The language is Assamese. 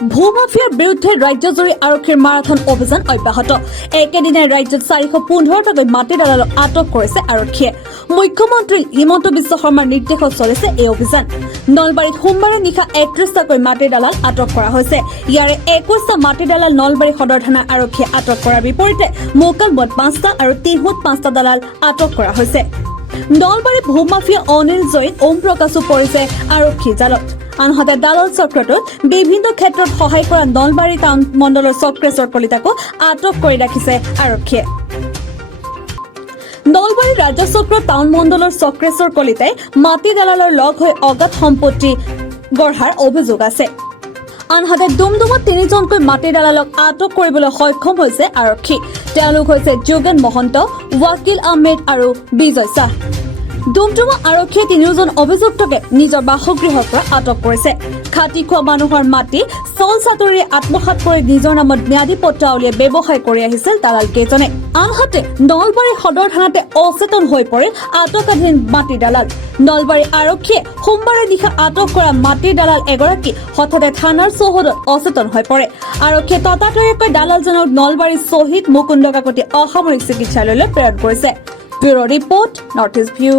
ভূমাফিয়াৰ বিৰুদ্ধে ৰাজ্যজুৰি আৰক্ষীৰ মাৰাথন অভিযান অব্যাহত। একেদিনাই ৰাজ্যত 415টাকৈ মাটি দালালক আটক কৰিছে আৰক্ষীয়ে। মুখ্যমন্ত্ৰী হিমন্ত বিশ্ব শৰ্মাৰ নিৰ্দেশত চলিছে এই অভিযান। নলবাৰীত সোমবাৰে নিশা 31টাকৈ মাটি দালাল আটক কৰা হৈছে। ইয়াৰে 21টা মাটি দালাল নলবাৰী সদৰ থানা আৰক্ষীয়ে আটক কৰাৰ বিপৰীতে মোকালমত 5টা আৰু তিহুত 5টা দালাল আটক কৰা হৈছে। নলবাৰী ভূমাফিয়া অনিল জৈন, ওম প্ৰকাশো পৰিছে আৰক্ষী জালত। আনহাতে দালাল চক্ৰটোত বিভিন্ন ক্ষেত্ৰত সহায় কৰা নলবাৰী টাউন মণ্ডলৰ চক্ৰেশ্বৰ কলিতাকো আটক কৰি ৰাখিছে আৰক্ষীয়ে। নলবাৰী ৰাজ্য চক্ৰ টাউন মণ্ডলৰ চক্ৰেশ্বৰ কলিতাই মাটি দালালৰ লগ হৈ অগাধ সম্পত্তি গঢ়াৰ অভিযোগ আছে। আনহাতে ডুমডুমত 3জনকৈ মাটি দালালক আটক কৰিবলৈ সক্ষম হৈছে আৰক্ষী। তেওঁলোক হৈছে যোগেন মহন্ত, ৱাকিল আহমেদ আৰু বিজয় শাহ। ডুমডুমা আৰক্ষীয়ে 3জন অভিযুক্তকে নিজৰ বাসগৃহৰ পৰা আটক কৰিছে। খাটি খোৱা মানুহৰ মাটি চল চাতুৰি আত্মসাৎ কৰি নিজৰ নামত ম্যাদী পট্টা উলিয়াই ব্যৱসায় কৰি আহিছিল দালাল কেইজনে। আনহাতে নলবাৰী সদৰ থানাতে অচেতন হৈ পৰিল আটকাধীন মাটি দালাল। নলবাৰী আৰক্ষীয়ে সোমবাৰে নিশা আটক কৰা মাটিৰ দালাল এগৰাকী হঠাতে থানাৰ চৌহদত অচেতন হৈ পৰে। আৰক্ষীয়ে ততাতৈয়াকৈ দালালজনক নলবাৰী শ্বহীদ মুকুন্দ কাকতি অসামৰিক চিকিৎসালয়লৈ প্ৰেৰণ কৰিছে। Bureau' report, north east view.